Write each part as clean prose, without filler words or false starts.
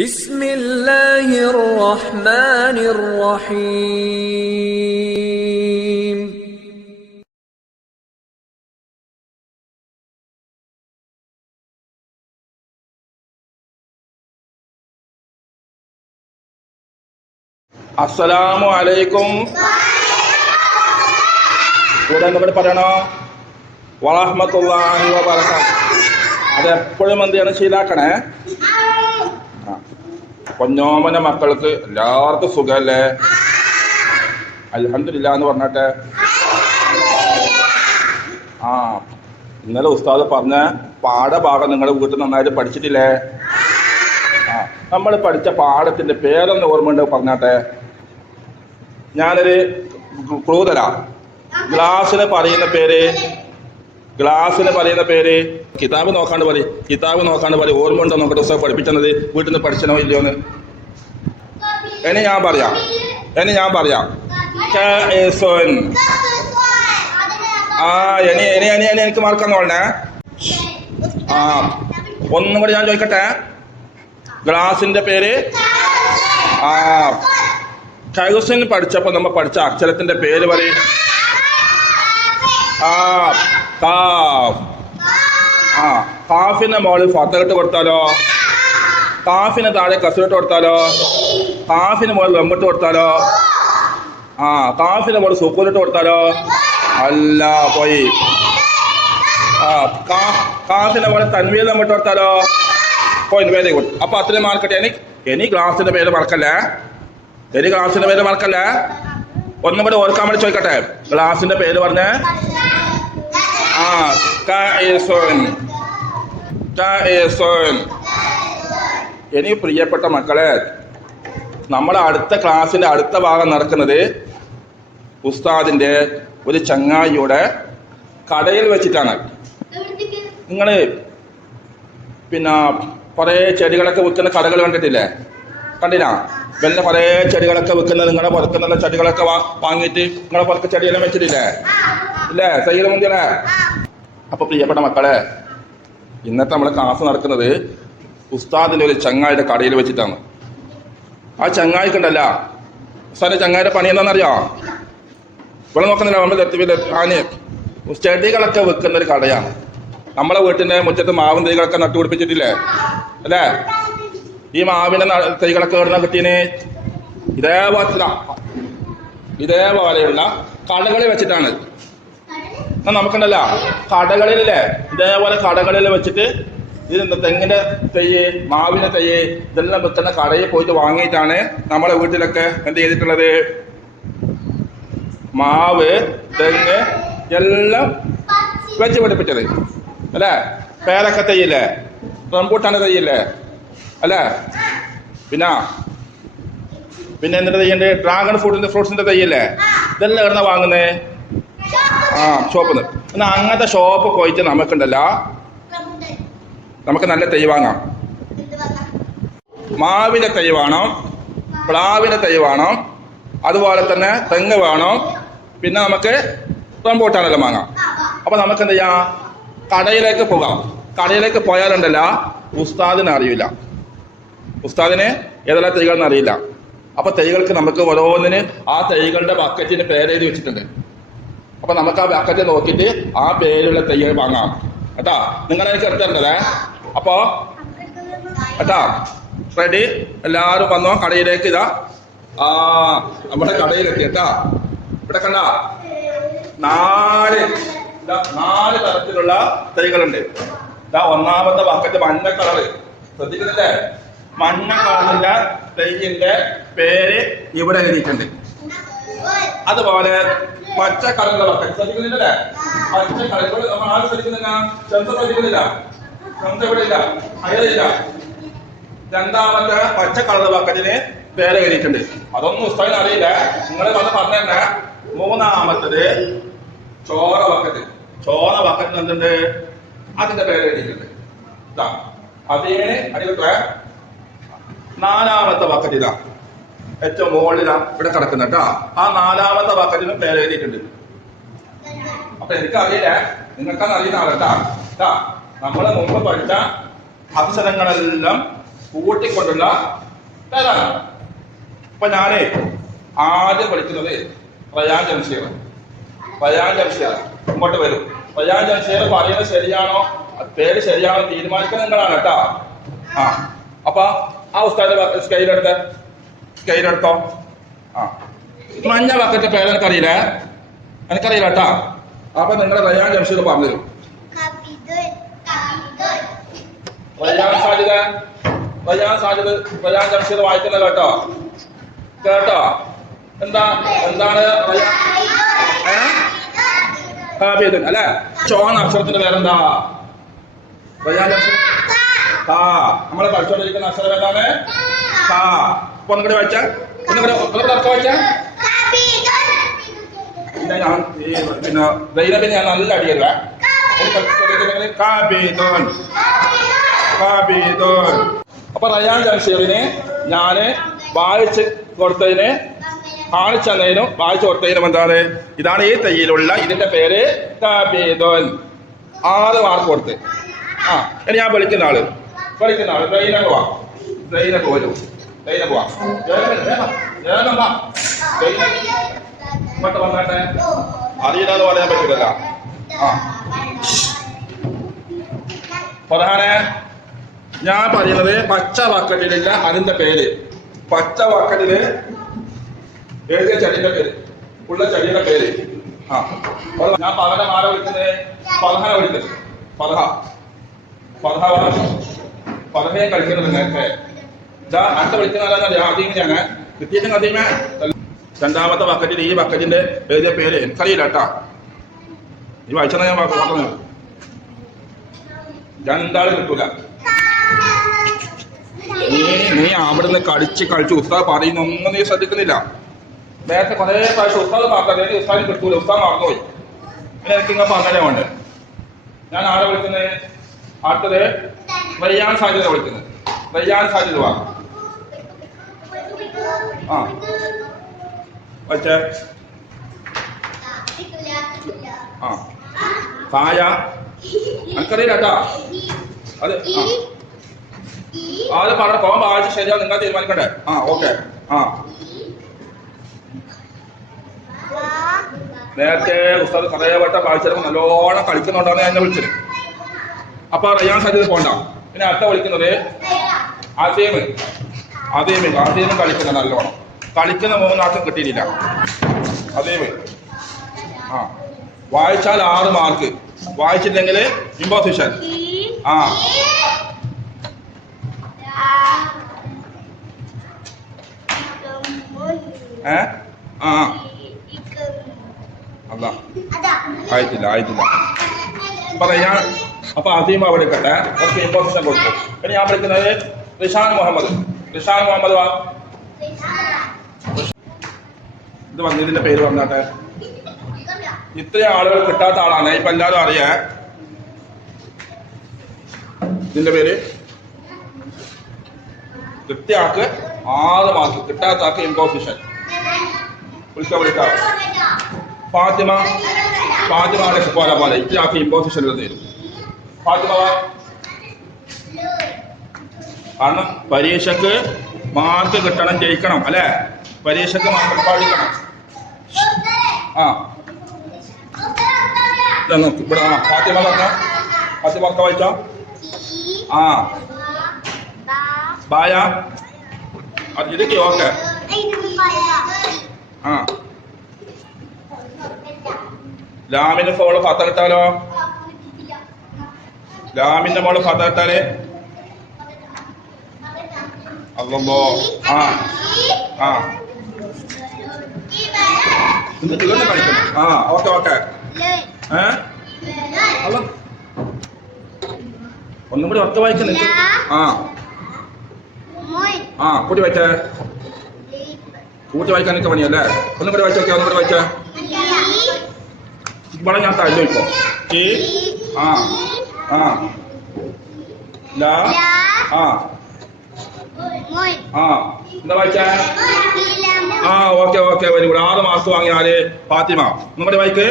بسم الله الرحمن الرحيم അസ്സലാമു അലൈക്കും. കൂടെ നമ്മൾ പറയണോ വറഹ്മത്തുള്ളാഹി വബറകാതുഹു. അത് എപ്പോഴും എന്ത് ചെയ്യണം, ശീലാക്കണേ. പൊന്നോമന മക്കൾക്ക് എല്ലാവർക്കും സുഖല്ലേ? അൽഹംദുലില്ലാ എന്ന് പറഞ്ഞാട്ടെ. ഇന്നലെ ഉസ്താദ് പറഞ്ഞ പാഠഭാഗം നിങ്ങളുടെ വീട്ടിൽ നന്നായിട്ട് പഠിച്ചിട്ടില്ലേ? നമ്മൾ പഠിച്ച പാഠത്തിന്റെ പേരൊന്ന് ഓർമ്മയുണ്ട് പറഞ്ഞാട്ടെ. ഞാനൊരു ക്ലൂ തരാം. ഗ്ലാസ്സിന് പറയുന്ന പേര് കിതാബ് നോക്കാണ്ട് പറയും. ഓർമ്മ ഉണ്ടോ നോക്കട്ടെ, ഉസ്താദ് പഠിപ്പിച്ചത് വീട്ടിൽ നിന്ന് പഠിച്ചനോ ഇല്ലയോന്ന്. ഇനി ഞാൻ പറയാം. എനിക്ക് മാർക്കാന്ന് പറഞ്ഞേ. ഒന്നും കൂടി ഞാൻ ചോദിക്കട്ടെ. ഗ്ലാസിന്റെ പേര് കൈസിൻ പഠിച്ചപ്പോ നമ്മൾ പഠിച്ച അക്ഷരത്തിന്റെ പേര് പറയും. കാഫിന്റെ മോളിൽ ഫത്തഹട്ട് കൊടുത്താലോ, കാഫിന് താഴെ കസറിട്ട് കൊടുത്താലോ, കാഫിന് മോളിൽ വെമ്പിട്ട് കൊടുത്താലോ, കാഫിന്റെ മോളിൽ സുക്കൂനിട്ട് കൊടുത്താലോ, അല്ല പോയി. കാഫിന്റെ മോളിൽ തൻവീൽ വെമ്പിട്ട് കൊടുത്താലോ, പോയി. Very good. അപ്പൊ അത്രയും മാർക്കട്ടെ. ഇനി ക്ലാസിന്റെ പേര് മറക്കല്ലേ. ഒന്നും കൂടെ ഓർക്കാൻ വേണ്ടി ചോദിക്കട്ടെ. ക്ലാസിന്റെ പേര് പറഞ്ഞേ. ഇനി പ്രിയപ്പെട്ട മക്കളെ, നമ്മുടെ അടുത്ത ക്ലാസ്സിന്റെ അടുത്ത ഭാഗം നടക്കുന്നത് ഉസ്താദിന്റെ ഒരു ചങ്ങായിയുടെ കടയിൽ വെച്ചിട്ടാണ്. നിങ്ങള് പിന്നെ കുറേ ചെടികളൊക്കെ വിൽക്കുന്ന കടകൾ കണ്ടിട്ടില്ലേ? കണ്ടില്ല? വല്ല കുറേ ചെടികളൊക്കെ വിൽക്കുന്നത് നിങ്ങളുടെ പുറത്തുനിന്നുള്ള ചെടികളൊക്കെ വാങ്ങിയിട്ട് നിങ്ങളെ പുറത്ത് ചെടിയെല്ലാം വെച്ചിട്ടില്ലേ? ഇല്ലേ സയ്യിദ് മുന്തിയല്ലേ? അപ്പൊ പ്രിയപ്പെട്ട മക്കളെ, ഇന്നത്തെ നമ്മളെ ക്ലാസ് നടക്കുന്നത് ഉസ്താദിന്റെ ഒരു ചങ്ങായിയുടെ കടയിൽ വെച്ചിട്ടാണ്. ആ ചങ്ങായിക്കുണ്ടല്ല, ഉസ്താദിന്റെ ചങ്ങായിയുടെ പണി എന്താണെന്നറിയോ? ഇവിടെ നോക്കുന്നില്ല, നമ്മൾ ചെടികളൊക്കെ വിൽക്കുന്ന ഒരു കടയാണ്. നമ്മളെ വീട്ടിന്റെ മുറ്റത്ത് മാവിൻ തൈകളൊക്കെ നട്ടുപിടിപ്പിച്ചിട്ടില്ലേ? അല്ലേ? ഈ മാവിന്റെ തൈകളൊക്കെ എവിടുന്ന കിട്ടീന്? ഇതേപോലെയുള്ള കടകളിൽ വെച്ചിട്ടാണ്. നമുക്കുണ്ടല്ല കടകളിലല്ലേ, ഇതേപോലെ കടകളിൽ വെച്ചിട്ട് ഇത് തെങ്ങിന്റെ തയ്യ്, മാവിന്റെ തയ്യ് ഇതെല്ലാം വെക്കുന്ന കടയിൽ പോയിട്ട് വാങ്ങിയിട്ടാണ് നമ്മളെ വീട്ടിലൊക്കെ എന്ത് ചെയ്തിട്ടുള്ളത്? മാവ്, തെങ്ങ് എല്ലാം വെച്ച് പിടിപ്പിച്ചത് അല്ലേ? പേരക്ക തയ്യില്ലേ, റംബൂട്ടാന്റെ തയ്യില്ലേ അല്ലേ? പിന്നെ എന്തിന്റെ തയ്യുണ്ട്? ഡ്രാഗൺ ഫ്രൂട്ട്സിന്റെ തയ്യല്ലേ? ഇതെല്ലാം എവിടുന്ന വാങ്ങുന്നേ? ഷോപ്പിന്ന്. എന്നാൽ അങ്ങനത്തെ ഷോപ്പ് പോയിട്ട് നമുക്കുണ്ടല്ലോ, നമുക്ക് നല്ല തൈ വാങ്ങാം. മാവിന്റെ തൈ വേണം, പ്ലാവിന്റെ തൈ വേണം, അതുപോലെ തന്നെ തെങ്ങ് വേണം, പിന്നെ നമുക്ക് റംബൂട്ടാനെല്ലാം വാങ്ങാം. അപ്പൊ നമുക്ക് എന്ത് ചെയ്യാം? കടയിലേക്ക് പോകാം. കടയിലേക്ക് പോയാലുണ്ടല്ല ഉസ്താദിന് അറിയില്ല, ഉസ്താദിന് ഏതെല്ലാം തൈകളെന്ന് അറിയില്ല. അപ്പൊ തൈകൾക്ക് നമുക്ക് ഓരോന്നിന് ആ തൈകളുടെ ബക്കറ്റിന് പേരെഴുതി വെച്ചിട്ടുണ്ട്. അപ്പൊ നമുക്ക് ആ ബക്കറ്റ് നോക്കിയിട്ട് ആ പേരുള്ള തൈകൾ വാങ്ങാം കേട്ടാ. നിങ്ങളെനിക്ക് എടുത്തിട്ടുണ്ടല്ലേ? അപ്പോ കേട്ടാ, റെഡി? എല്ലാവരും വന്നോ കടയിലേക്ക്. ഇതാ നമ്മുടെ കടയിലെത്തി കേട്ടാ. ഇവിടെ കണ്ട നാല് തരത്തിലുള്ള തൈകളുണ്ട്. ഒന്നാമത്തെ ബക്കറ്റ് മഞ്ഞ കളറ്, ശ്രദ്ധിക്കുന്നില്ലേ? മഞ്ഞ കളറിന്റെ തൈയിന്റെ പേര് ഇവിടെ എഴുതിയിട്ടുണ്ട്. അതുപോലെ പച്ച കളറിന്റെ ബക്കറ്റ് ശ്രദ്ധിക്കുന്നില്ലേ? പച്ച കളർ നമ്മൾ ആരും ശ്രദ്ധിക്കുന്നില്ല. ശ്രദ്ധിക്കുന്നില്ല, ഇവിടെ ഇല്ല, അയലില്ല. രണ്ടാമത്തെ പച്ച കളർ ബക്കറ്റിന് പേര് എഴുതിയിട്ടുണ്ട്. അതൊന്നും ഉസ്താദിന് അറിയില്ല, നിങ്ങൾ വന്ന് പറഞ്ഞു തന്നെ. മൂന്നാമത്തത് ചോറ ബക്കറ്റിന് എന്തുണ്ട്? അതിന്റെ പേര് എഴുതിയിട്ടുണ്ട്. അതിന് അടിയിലെ നാലാമത്തെ ബക്കറ്റ് ഇതാ, ഏറ്റവും മുകളിലാ ഇവിടെ കിടക്കുന്ന കേട്ടാ. ആ നാലാമത്തെ ബക്കറ്റിനും പേര് എഴുതിയിട്ടുണ്ട്. അപ്പൊ എനിക്കറിയില്ല, നിങ്ങൾക്കത് അറിയുന്ന ആളെട്ടാ. നമ്മള് മുമ്പ് പഠിച്ച അക്ഷരങ്ങളെല്ലാം കൂട്ടിക്കൊണ്ടുള്ള പേരാണ്. അപ്പൊ ഞാനേ ആദ്യം പഠിക്കുന്നത് റയാൻ ജംഷീർ. റയാൻ ജംഷീർ ഇങ്ങോട്ട് വരും. റയാൻ ജംഷീർ പറയുന്നത് ശരിയാണോ, പേര് ശരിയാണോ തീരുമാനിക്കുന്നത് നിങ്ങളാണ് കേട്ടാ. ആ അപ്പൊ ആ ഉസ്താദിന്റെ സ്കെയിലെടുത്തോ. ആ മഞ്ഞ ബക്കറ്റ് പേര് എനിക്കറിയില്ലേ, എനിക്കറിയില്ല കേട്ടാ. അപ്പൊ നിങ്ങളുടെ റയാൻ ജംഷീർ പറഞ്ഞുതരും. റയാൻ ജംഷീർ വായിക്കുന്നത് കേട്ടോ, കേട്ടോ. എന്താണ് ഹാബിദുൻ അല്ലെ? ചോന്ന അക്ഷരത്തിന്റെ പേരെന്താ? റയാൻ ജംഷീർ കാ. നമ്മളെ പഠിച്ചോണ്ടിരിക്കുന്ന അക്ഷരം ഏതാണ്? കാ. അപ്പൊ ഒന്നുകൂടി വായിച്ച, വായിച്ച. പിന്നെ ഞാൻ പിന്നെ ദൈനബിന് ഞാൻ നല്ല അടിയല്ല. അപ്പൊ റയാൻ ജംഷീറിനെ ഞാന് വായിച്ച് കൊടുത്തതിന് കാണിച്ചു തന്നതിനും വായിച്ചു കൊടുത്തതിനും എന്താണ്, ഇതാണ് ഈ തയ്യിലുള്ള ഇതിന്റെ പേര് കാബീദുൻ. 6 മാർക്ക് കൊടുത്ത്. ആ ഇനി ഞാൻ വിളിക്കുന്ന ആള് ദൈനബ് പോവാ. ദൈനബ് വരും. ദൈനബ് പോവാ. ഇങ്ങോട്ട് വന്നാട്ടെ. അറിയില്ലാന്ന് പറയാൻ പറ്റില്ലല്ലോ. ആ പ്രധാനെ ഞാൻ പറയുന്നത് പച്ച ബക്കറ്റിലില്ല അതിന്റെ പേര്. പച്ച ബക്കറ്റില് എഴുതിയ ചെടിയുടെ പേര്, ഉള്ള ചെടിയുടെ പേര്. ആ ഞാൻ പലഹാരം ആരെ വിളിക്കുന്നത്? പലഹാരം വിളിക്കുന്നത്. പലഹയെ കളിക്കുന്നത് നേരത്തെ അടുത്ത വിളിക്കുന്ന ആദ്യമേ കിട്ടിയിട്ടും ആദ്യമേ. രണ്ടാമത്തെ ബക്കറ്റിൽ ഈ ബക്കറ്റിന്റെ എഴുതിയ പേര് എനിക്കറിയില്ല കേട്ടാ. ഈ വായിച്ചാൽ ഞാൻ പറഞ്ഞത് രണ്ടാള് കിട്ടൂല. നീ അവിടുന്ന് കളിച്ച് ഉസ്താദ് പറയുന്നൊന്നും നീ ശ്രദ്ധിക്കുന്നില്ല. നേരത്തെ കുറെ പ്രാവശ്യം ഉസ്താദ് പറഞ്ഞത് ഉസ്താദിന് കിട്ടൂല, ഉസ്താദ് മറന്നുപോയി. പിന്നെ എനിക്ക് ഇങ്ങനെ പറഞ്ഞാലേ വേണ്ടത്. ഞാൻ ആരെ വിളിക്കുന്നത്? അടുത്തത് റയ്യാൻ സാജിദ വിളിക്കുന്നത്. റയ്യാൻ സാജിദ് വാ. ആ വച്ചേ. ആ കായ എനിക്കറിയില്ല കേട്ടാ. അത് ആദ്യം പറഞ്ഞ പോകാൻ വായിച്ച് ശരിയാ നിങ്ങൾ തീരുമാനിക്കണ്ടേ. ആ ഓക്കെ. ആ നേരത്തെ ഉസ്താദ് കുറേ വട്ടം വായിച്ചപ്പോൾ നല്ലോണം കളിക്കുന്നുണ്ടാണ് എന്നെ വിളിച്ചത്. അപ്പൊ റയ്യാൻ സാജിദ് പോണ്ട. പിന്നെ അടുത്ത വിളിക്കുന്നത് ആദ്യം കളിക്കുന്ന നല്ലോണം കളിക്കുന്ന 3 ആർക്കും കിട്ടിയിട്ടില്ല. അതേമേ ആ വായിച്ചാൽ 6 മാർക്ക്, വായിച്ചില്ലെങ്കിൽ ഇമ്പോസിഷൻ. ആ ആ അല്ല ആയിട്ടില്ല. അപ്പൊ അസീമ അവിടെ കേട്ടെ കുറച്ച് ഇമ്പോസിഷൻ കൊടുത്തു. പിന്നെ ഞാൻ വിളിക്കുന്നത് റിഷാൻ മുഹമ്മദ് വാ. ഇത് വന്നതിന്റെ പേര് വന്നാട്ടെ. ഇത്രയും ആളുകൾ കിട്ടാത്ത ആളാണ് ഇപ്പൊ എല്ലാവരും അറിയാ. ഇതിന്റെ പേര് കിട്ടിയ ആൾക്ക് 6 മാർക്ക്, കിട്ടാത്ത ആൾക്ക് ഇമ്പോസിഷൻ. വിളിക്കാം. ഫാത്തിമയുടെ പോലെ ഇത്ര ആൾക്ക് ഇമ്പോസിഷൻ തരും. ഫാത്തിമ കാരണം പരീക്ഷക്ക് മാർക്ക് കിട്ടണം, ജയിക്കണം അല്ലെ? പരീക്ഷക്ക് മാർക്ക് പാടിക്കണം. ആ ഇവിടെ ഫാത്തിമ വായിച്ചോ. ആ ബായ ഇതൊക്കെ ഓക്കെ. ആ ലാമിന്റെ മോള് ഫത്ത കിട്ടാലോ. ലാമിന്റെ മോള് ഫത്ത കിട്ടാല് അല്ലോ. ആ ആ തീർന്ന് കളിക്കണം. ആ ഓക്കെ. ഒന്നും കൂടി ഒറ്റ വായിക്കുന്നു. ആ കൂട്ടി വായിച്ചേ. കൂട്ടി വായിക്കാൻ എനിക്ക് പണിയല്ലേ. ഒന്നും കൂടി വായിച്ചോക്കെ. ഒന്നും കൂടി വായിച്ചേ. ഇവിടെ ഞാൻ തള്ളു ഇപ്പൊ. എന്താ വായിച്ചേ? ആ ഓക്കെ വെരി ഗുഡ്. 6 മാർക്ക് വാങ്ങിയ ആര്? ഫാത്തിമ. ഒന്നും കൂടി വായിക്ക്.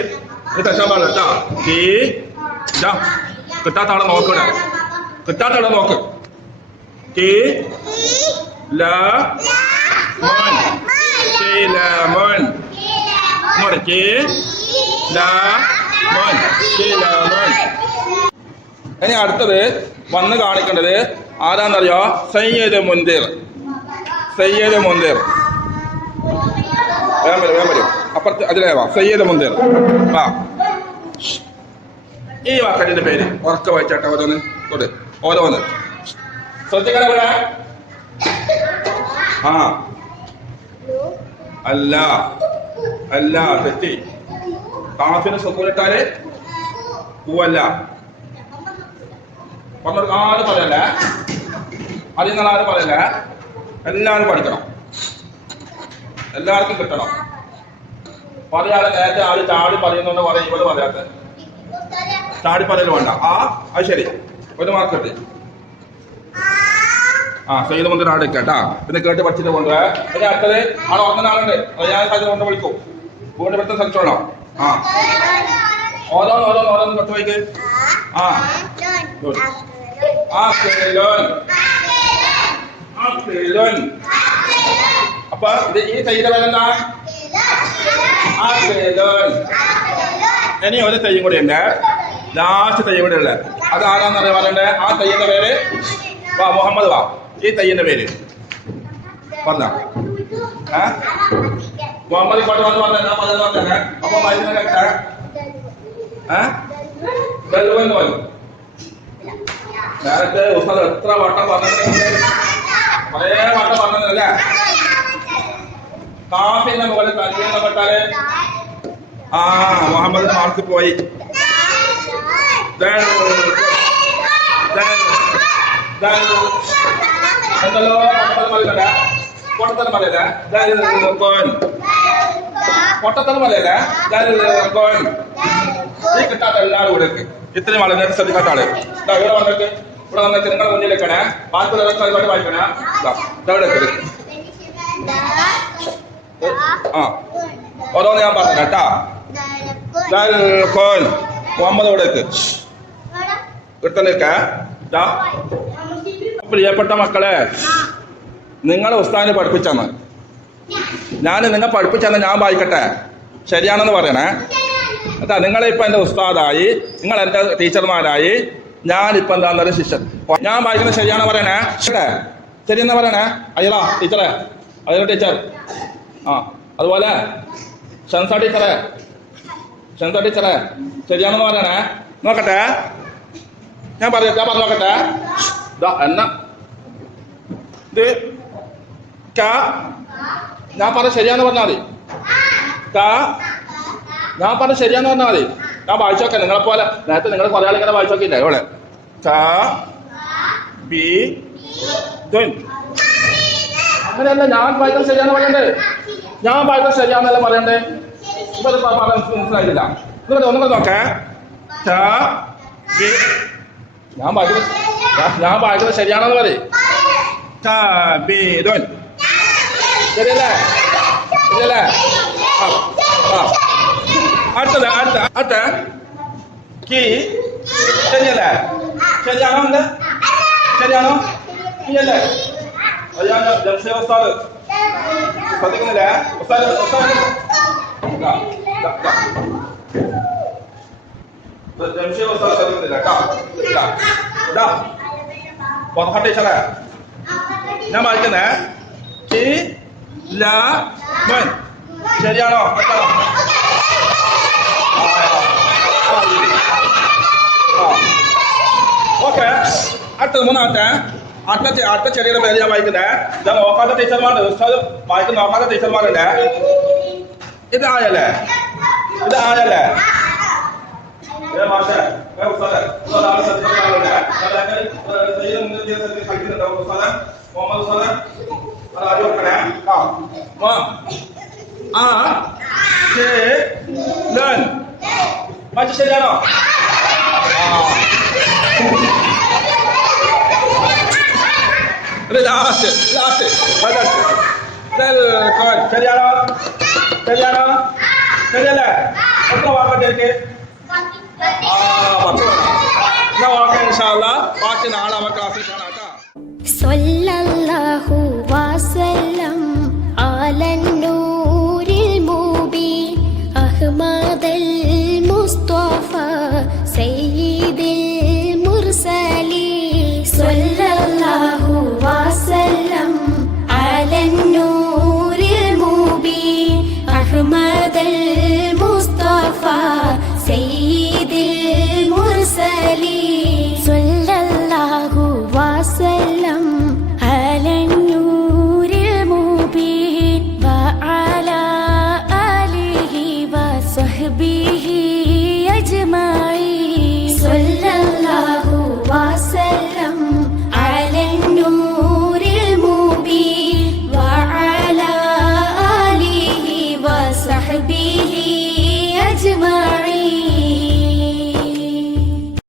ഇത് തെറ്റാൻ പാടില്ല കേട്ടാ. കിട്ടാത്ത ആളെ നോക്ക്. കി ല മൻ കിലമൻ. ഇങ്ങോട്ട് കി ല മൻ കിലമൻ. ഇനി അടുത്തത് വന്ന് കാണിക്കേണ്ടത് ആരാന്നറിയോ? സയ്യിദ് മുൻദിർ. സയ്യിദ് മുൻദിർ വേഗം വരും. അപ്പുറത്ത് അതിലേവാ സയ്യിദ് മുൻദിർ. ആ ഈ വാക്കറ്റിന്റെ പേര് ഉറക്ക വായിച്ചാട്ടെ ഓരോന്ന് തൊട്ട് ഓരോന്ന് ശ്രദ്ധിക്കണം ഇവിടെ. ആ അല്ല അല്ല തെറ്റി. കാഫിന് സുക്കൂനിട്ടാല് പൂവല്ല. പറഞ്ഞ ആരും പറയല്ല, അതിൽ നിന്ന് ആരും പറയല്ല. എല്ലാവരും പഠിക്കണം, എല്ലാവർക്കും കിട്ടണം. പറയാതെ നേരത്തെ ആര് ചാടി പറയുന്നുണ്ട് പറയും, ഇവര് പറയാത്ത ചാടി പറയല് വേണ്ട. ആ അത് ശരി, ഒരു മാർക്ക് കിട്ടി. ആ സയ്യിദ് മുൻദിർ ആടെ കേട്ടാ. പിന്നെ കേട്ട് പഠിച്ചിട്ട് കൊണ്ടുപോയാ. പിന്നെ അടുത്തത് ആടെ ഉറങ്ങുന്ന ആളുണ്ട്, ഞാൻ കൊണ്ട് വിളിക്കും. വീണ്ടും ഇവിടുത്തെ ശ്രമിച്ചോളാം. ആ ഓരോന്ന് തൊട്ട് പോയിക്ക്. ആ അപ്പൊ ഇത് ഈ തയ്യുടെ പേരെന്താ? ഇനി ഒരു തയ്യും കൂടി ഉണ്ട്, ലാസ്റ്റ് തയ്യും കൂടി ഉള്ളത്. അത് ആരാന്നറിയാൻ പറയണ്ടേ? ആ തയ്യന്റെ പേര് വാ മുഹമ്മദ്. വാ ഈ തയ്യന്റെ പേര് പറഞ്ഞ മുഹമ്മദ് ഇങ്ങോട്ട് വന്ന് പറഞ്ഞ ഞാൻ പറഞ്ഞേ. അപ്പൊ മരുന്ന് കേട്ടെ നേരത്തെ ഉസ്താദ് എത്ര വട്ടം പറഞ്ഞിട്ടുണ്ട്, പല വട്ടം പറഞ്ഞതല്ലേ? കാഫിന്റെ മുകളിൽ തൻവീനപ്പെട്ടാല് ആ മുഹമ്മദ് മാർക്ക് പോയി. എന്തല്ലോ പൊട്ടത്തരം പറയല്ലേ? പൊട്ടത്തരം പറയല്ലേ? ഈ കിട്ടാത്ത എല്ലാവരും ഇവിടെ ഇത്രയും ആളെ നേരത്തെ ശ്രദ്ധിക്കാത്ത ആള് ഇവിടെ വന്നിട്ട് നിങ്ങളുടെ മുന്നിലേക്കാണ്. ബാക്കിയുള്ള ഒരുപാട് വായിക്കണേ. ആ ഓരോന്ന് ഞാൻ പറഞ്ഞു കേട്ടാ. മുഹമ്മദ് ഇവിടേക്ക് കിട്ടണേക്കാ. പ്രിയപ്പെട്ട മക്കളെ, നിങ്ങളെ ഉസ്താദിനെ പഠിപ്പിച്ചെന്ന് നിങ്ങൾ പഠിപ്പിച്ചെന്ന് ഞാൻ വായിക്കട്ടെ, ശരിയാണെന്ന് പറയണേ. അതാ നിങ്ങളിപ്പോൾ എൻ്റെ ഉസ്താദായി, നിങ്ങൾ എൻ്റെ ടീച്ചർമാരായി, ഞാനിപ്പോൾ എന്താണെന്നൊരു ശിഷ്യൻ. ഞാൻ വായിക്കുന്നത് ശരിയാണെന്ന് പറയണേ. ശരിയെന്നാ പറയണേ. അയ്യടാ ടീച്ചറെ, അയ്യോ ടീച്ചർ. ആ അതുപോലെ ഷൻസ ടീച്ചറെ ശരിയാണെന്ന് പറയണേ. നോക്കട്ടെ, ഞാൻ പറഞ്ഞു നോക്കട്ടെ. എന്നാ ഇത് ഞാൻ പറഞ്ഞ ശരിയാന്ന് പറഞ്ഞാൽ മതി. ഞാൻ പറഞ്ഞ ശരിയാന്ന് പറഞ്ഞാൽ മതി. ഞാൻ വായിച്ചു നോക്കാം. നിങ്ങളെപ്പോലെ നേരത്തെ നിങ്ങൾ കുറേ ആളിങ്ങനെ വായിച്ചു നോക്കിയില്ലേ ഇവിടെ? അങ്ങനെയല്ല, ഞാൻ വായിക്കുന്നത് ശരിയാന്ന് പറയണ്ടേ. ഞാൻ വായിക്കുന്നത് ശരിയാന്നല്ല പറയണ്ടേ. ഇവർ മനസ്സിലായിട്ടില്ല. നിങ്ങളുടെ ഒന്നുകൂടെ നോക്കേ. ഞാൻ വായിക്കുന്നത് ശരിയാണെന്ന് പറയും. ശരിയല്ലേ? ശരിയല്ലേ? അടുത്ത കി ശരിയല്ലേ? ശരിയാണോ? അല്ലേ? ശരിയാണോ? ഇല്ലല്ലേ? ജംഷീർ ഉസ്താദ് ശ്രദ്ധിക്കുന്നില്ലേ? ജംഷീർ ഉസ്താദ് ശ്രദ്ധിക്കുന്നില്ല കേട്ടോ. ടീച്ചറെ ഞാൻ വായിക്കുന്നേ. കി ല മൻ ശരിയാണോ? ഓക്കെ. അടുത്തത് മൂന്നാമത്തെ അടുത്ത ചെടിയുടെ പേര് ഞാൻ വായിക്കുന്നേ. ഞാൻ നോക്കാത്ത ടീച്ചർമാരുണ്ട്, ഉസ്താദ് വായിക്കുന്ന നോക്കാത്ത ടീച്ചർമാരുണ്ട്. ഇത് ആയല്ലേ? മാഷേ ശരിയാണോ? ലാസ്റ്റ് ശരിയാണോ? ശരിയല്ലേ? എത്ര വാക്കട്ടെ എനിക്ക്? 10 വേണം. എന്നാ ഓക്കെ, ഇൻഷാ അല്ലാഹ് ബാക്കി നാളെ ക്ലാസ്സിൽ കാണാം കേട്ടോ. സ്വല്ലല്ലാഹു